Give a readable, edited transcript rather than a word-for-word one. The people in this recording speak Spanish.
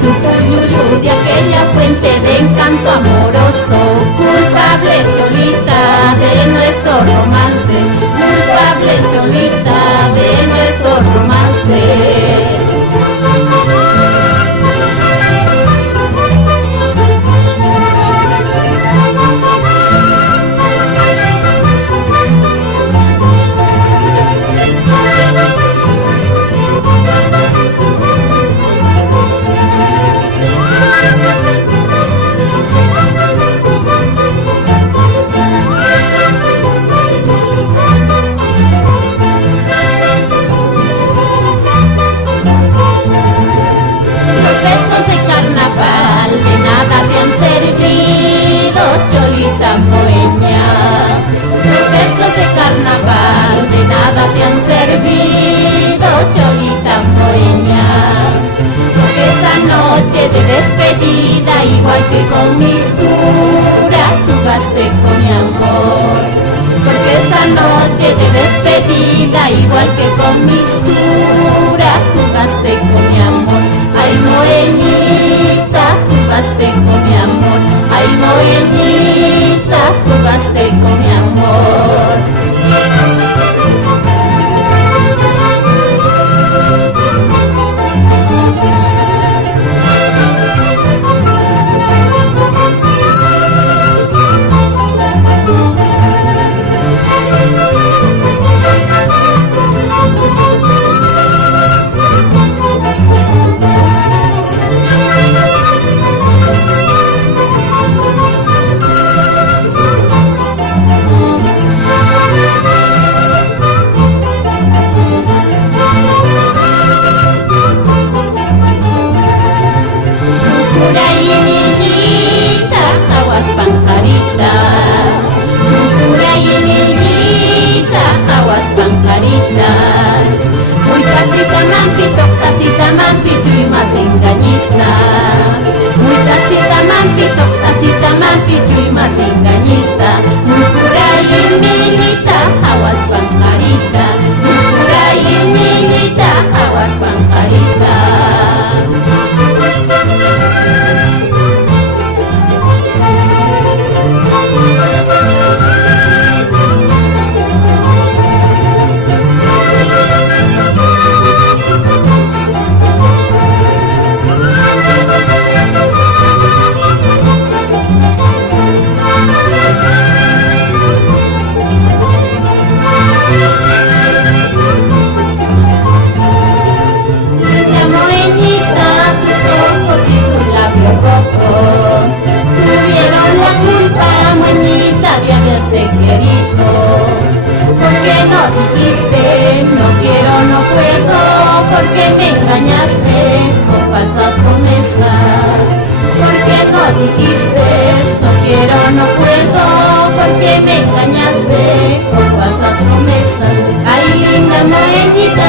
Su cuñurú de aquella fuente de encanto amoroso. Culpable Cholita de nuestro romance. Culpable Cholita de nuestro romance. Cholita moeña, los versos de carnaval de nada te han servido, Cholita moeña, porque esa noche de despedida, igual que con mistura, jugaste con mi amor. Porque esa noche de despedida, igual que con mistura, jugaste con mi amor. Ay, moeñita, jugaste con mi amor. Ay, moeñita, jugaste con mi amor. Muy tacita mampi, chuy más engañista. Muy tacita mampi, chuy más engañista. Mukuray minita, aguas pancarita. Mukuray minita, aguas pancarita. Porque me engañaste con falsas promesas. Porque no dijiste no quiero, no puedo. Porque me engañaste con falsas promesas. Ay, linda moreñita,